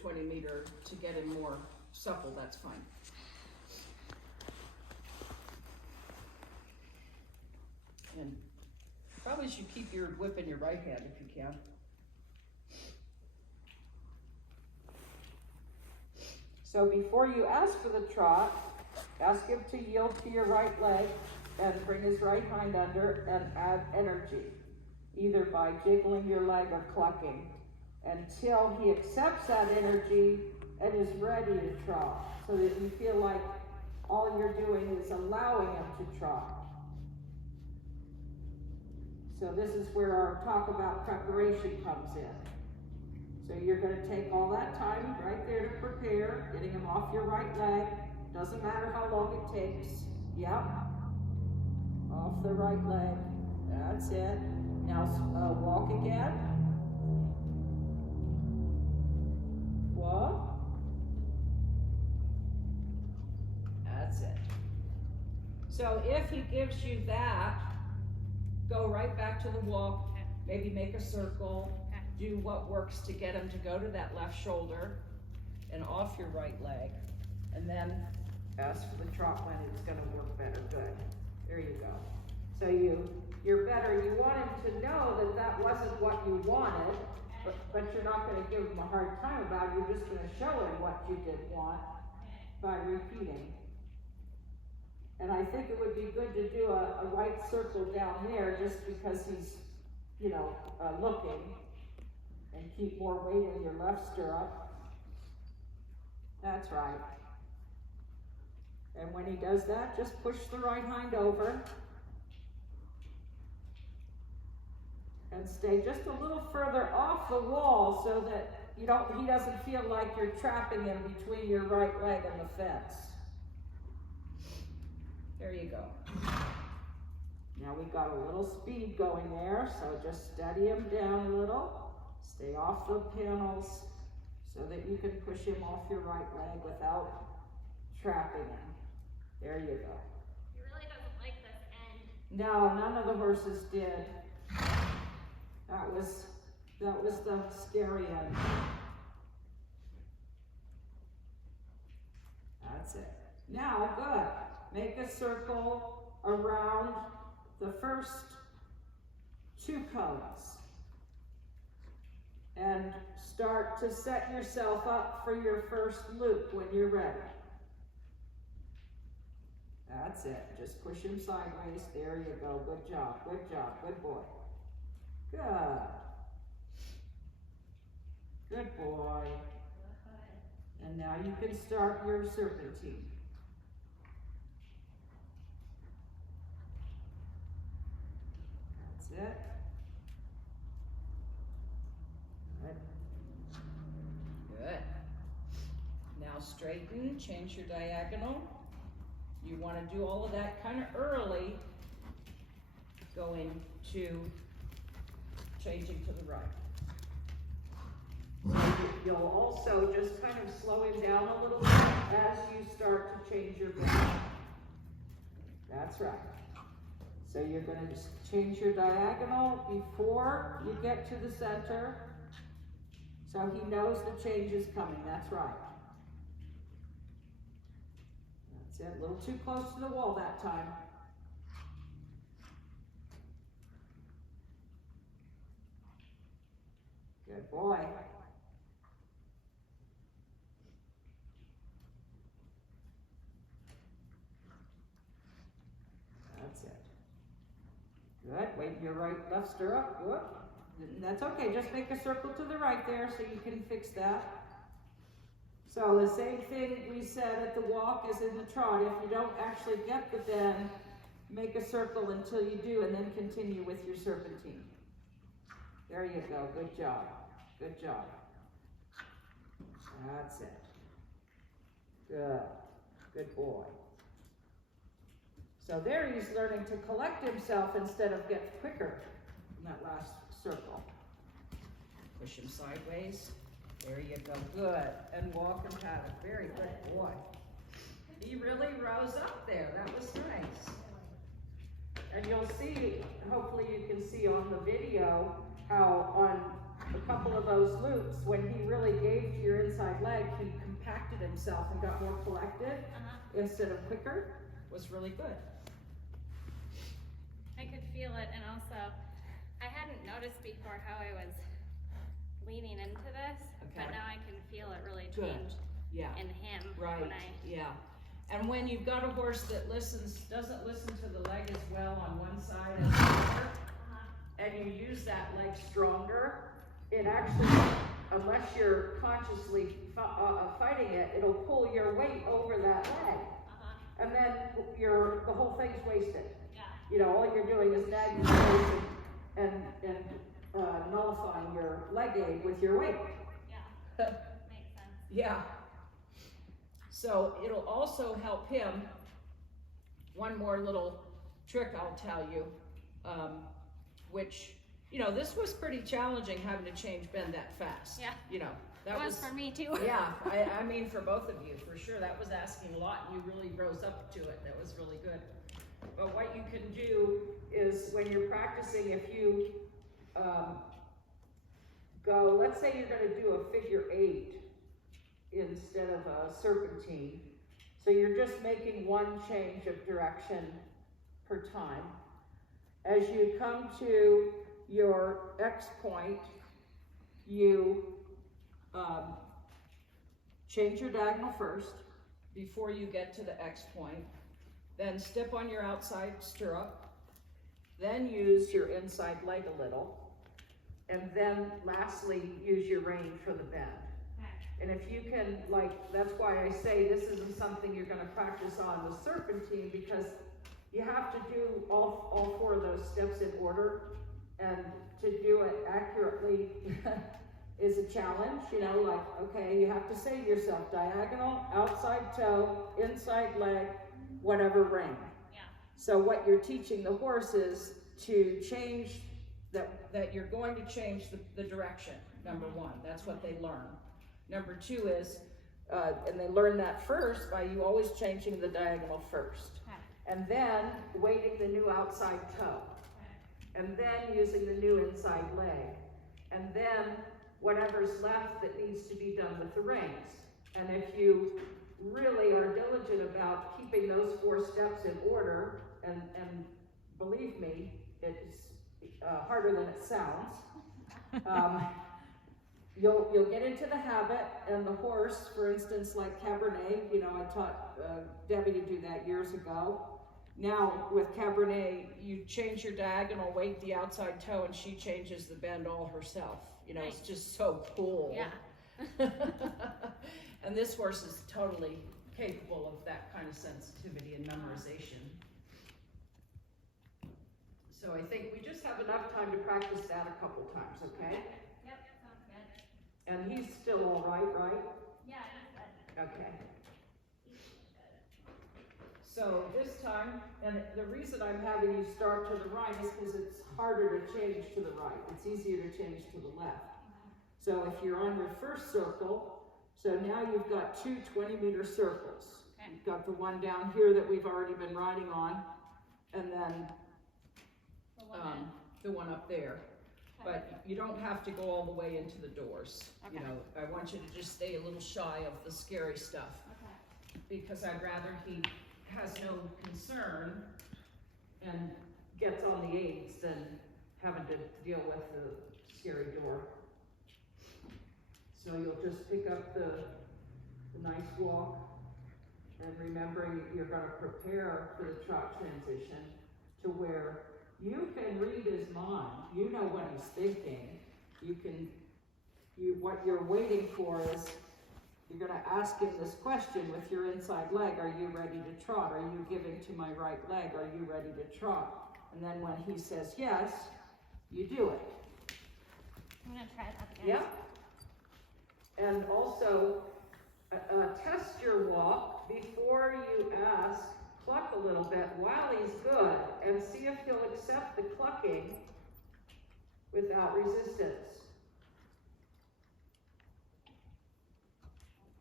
20 meter to get him more supple, that's fine. And probably should keep your whip in your right hand if you can. So before you ask for the trot, ask him to yield to your right leg and bring his right hind under and add energy, either by jiggling your leg or clucking, until he accepts that energy and is ready to trot, so that you feel like all you're doing is allowing him to trot. So this is where our talk about preparation comes in. So you're going to take all that time right there to prepare, getting him off your right leg. Doesn't matter how long it takes. Yep. Off the right leg. That's it. Now walk again. Walk. That's it. So if he gives you that, go right back to the walk, maybe make a circle, do what works to get him to go to that left shoulder and off your right leg, and then ask for the trot when it's going to work better. Good. There you go. So you're better. You want him to know that that wasn't what you wanted, but you're not going to give him a hard time about it. You're just going to show him what you did want by repeating. And I think it would be good to do a right circle down there just because he's, looking, and keep more weight in your left stirrup. That's right. And when he does that, just push the right hind over and stay just a little further off the wall so that he doesn't feel like you're trapping him between your right leg and the fence. There you go. Now we got a little speed going there, so just steady him down a little. Stay off the panels so that you can push him off your right leg without trapping him. There you go. He really doesn't like this end. No, none of the horses did. That was the scary end. That's it. Now, good. Make a circle around the first 2 cones. And start to set yourself up for your first loop when you're ready. That's it. Just push him sideways. There you go. Good job. Good job. Good boy. Good. Good boy. And now you can start your serpentine. That's it. Good. Now straighten, change your diagonal. You want to do all of that kind of early, going to changing to the right. So you'll also just kind of slow him down a little bit as you start to change your back. That's right. So you're going to just change your diagonal before you get to the center, so he knows the change is coming. That's right. That's it. A little too close to the wall that time. Good boy. That's it. Good. Wait your left stirrup. Good. That's okay. Just make a circle to the right there so you can fix that. So the same thing we said at the walk is in the trot. If you don't actually get the bend, make a circle until you do, and then continue with your serpentine. There you go. Good job. Good job. That's it. Good. Good boy. So there he's learning to collect himself instead of get quicker in that last circle. Push him sideways. There you go. Good. And walk and paddle. Very good boy. He really rose up there. That was nice. And you'll see, hopefully you can see on the video, how a couple of those loops, when he really gave to your inside leg, he compacted himself and got more collected instead of quicker. Was really good. I could feel it, and also, I hadn't noticed before how I was leaning into this, but now I can feel it really change in him. Right, when I... yeah. And when you've got a horse that doesn't listen to the leg as well on one side as the other, and you use that leg stronger, it actually, unless you're consciously fighting it, it'll pull your weight over that leg. And then the whole thing's wasted. Yeah. You know, all you're doing is nagging your horse and nullifying your leg aid with your weight. Yeah, makes sense. Yeah. So it'll also help him. One more little trick I'll tell you, which, you know, this was pretty challenging having to change bend that fast. Yeah. You know, that was for me too. Yeah, I mean for both of you, for sure. That was asking a lot, and you really rose up to it. That was really good. But what you can do is when you're practicing, if you go, let's say you're going to do a figure 8 instead of a serpentine. So you're just making one change of direction per time. As you come to your X point, you change your diagonal first before you get to the X point. Then step on your outside stirrup. Then use your inside leg a little. And then lastly, use your rein for the bend. And if you can, like, that's why I say this isn't something you're going to practice on the serpentine, because you have to do all 4 of those steps in order, and to do it accurately is a challenge. You know, like, okay, you have to say to yourself, diagonal, outside toe, inside leg, whatever rein. Yeah. So what you're teaching the horse is to change, that you're going to change the direction, number 1. That's what they learn. Number 2 is, and they learn that first by you always changing the diagonal first. Okay. And then weighting the new outside toe. Okay. And then using the new inside leg. And then whatever's left that needs to be done with the reins. And if you really are diligent about keeping those 4 steps in order, and believe me, it's harder than it sounds. You'll get into the habit, and the horse, for instance, like Cabernet, you know, I taught Debbie to do that years ago. Now with Cabernet, you change your diagonal, weight the outside toe, and she changes the bend all herself. You know, It's just so cool. Yeah. And this horse is totally capable of that kind of sensitivity and memorization. So I think we just have enough time to practice that a couple times, okay? Yep, sounds good. And he's still all right, right? Yeah, he's good. Okay. So this time, and the reason I'm having you start to the right is because it's harder to change to the right. It's easier to change to the left. So if you're on your first circle, so now you've got 2 20-meter circles. Okay. You've got the one down here that we've already been riding on, and then the one up there. Okay. But you don't have to go all the way into the doors. Okay. You know, I want you to just stay a little shy of the scary stuff. Okay. Because I'd rather he has no concern and gets on the aids than having to deal with the scary door. So you'll just pick up the nice walk, and remembering you're going to prepare for the trot transition to where you can read his mind. You know what he's thinking. What you're waiting for is, you're going to ask him this question with your inside leg. Are you ready to trot? Are you giving to my right leg? Are you ready to trot? And then when he says yes, you do it. I'm going to try that again. Yeah. And also, test your walk before you ask. Cluck a little bit while he's good, and see if he'll accept the clucking without resistance.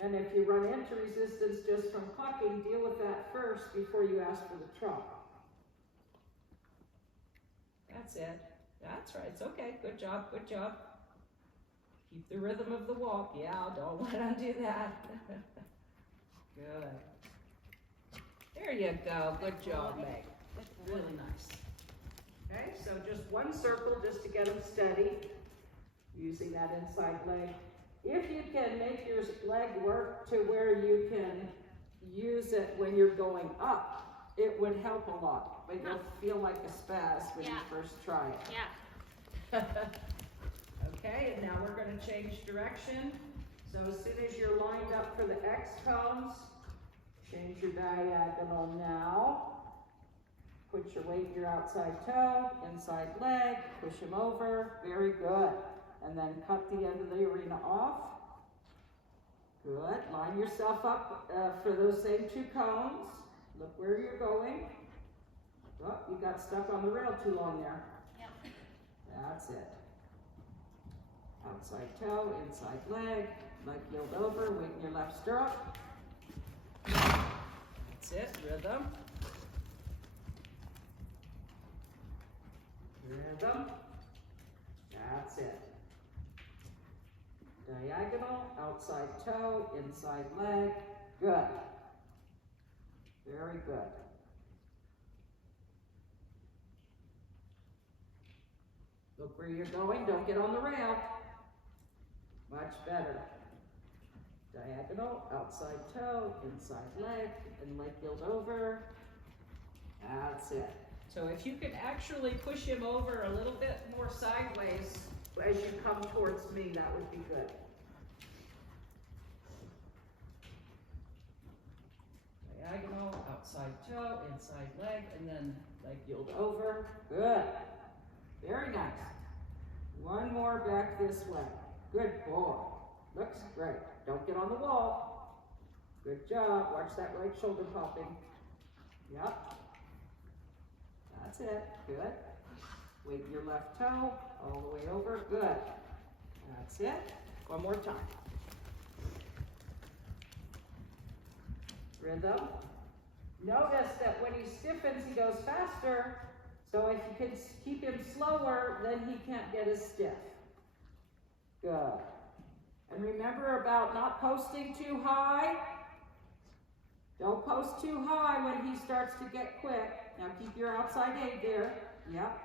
And if you run into resistance just from clucking, deal with that first before you ask for the trot. That's it. That's right. It's okay. Good job. Good job. Keep the rhythm of the walk. Yeah, don't let them do that. Good. There you go. Good job, Meg. Really nice. Okay, so just one circle just to get them steady, using that inside leg. If you can make your leg work to where you can use it when you're going up, it would help a lot, but you'll feel like a spaz when you first try it. Yeah. Okay, and now we're going to change direction. So as soon as you're lined up for the X cones, change your diagonal now. Put your weight in your outside toe, inside leg, push him over, very good. And then cut the end of the arena off. Good, line yourself up for those same 2 cones. Look where you're going. Oh, you got stuck on the rail too long there. Yep. That's it. Outside toe, inside leg heeled over, weight in your left stirrup. That's it, rhythm. Rhythm. That's it. Diagonal, outside toe, inside leg. Good. Very good. Look where you're going, don't get on the rail. Much better. Diagonal, outside toe, inside leg, and leg heeled over. That's it. So if you could actually push him over a little bit more sideways as you come towards me, that would be good. Diagonal, outside toe, inside leg, and then leg heeled over. Good. Very nice. One more back this way. Good boy. Looks great. Don't get on the wall. Good job. Watch that right shoulder popping. Yep. That's it. Good. Weight your left toe all the way over. Good. That's it. One more time. Rhythm. Notice that when he stiffens, he goes faster. So if you can keep him slower, then he can't get as stiff. Good. And remember about not posting too high. Don't post too high when he starts to get quick. Now keep your outside aid there. Yep.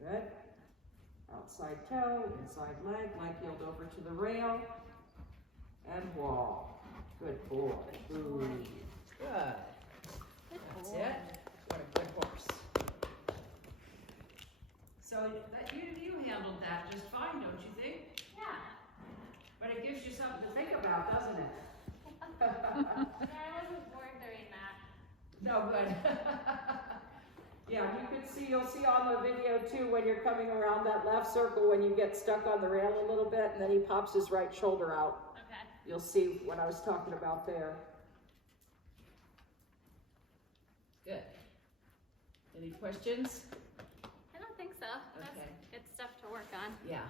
Good. Outside toe, inside leg heeled over to the rail. And wall. Good boy. Ooh. Good. That's it. What a good horse. So that you handled that just fine, don't you think? Yeah. But it gives you something to think about, doesn't it? Yeah, I wasn't bored doing that. No, good. Yeah, you'll see on the video too when you're coming around that left circle when you get stuck on the rail a little bit and then he pops his right shoulder out. Okay. You'll see what I was talking about there. Good. Any questions? I don't think so. That's Okay. good stuff to work on. Yeah.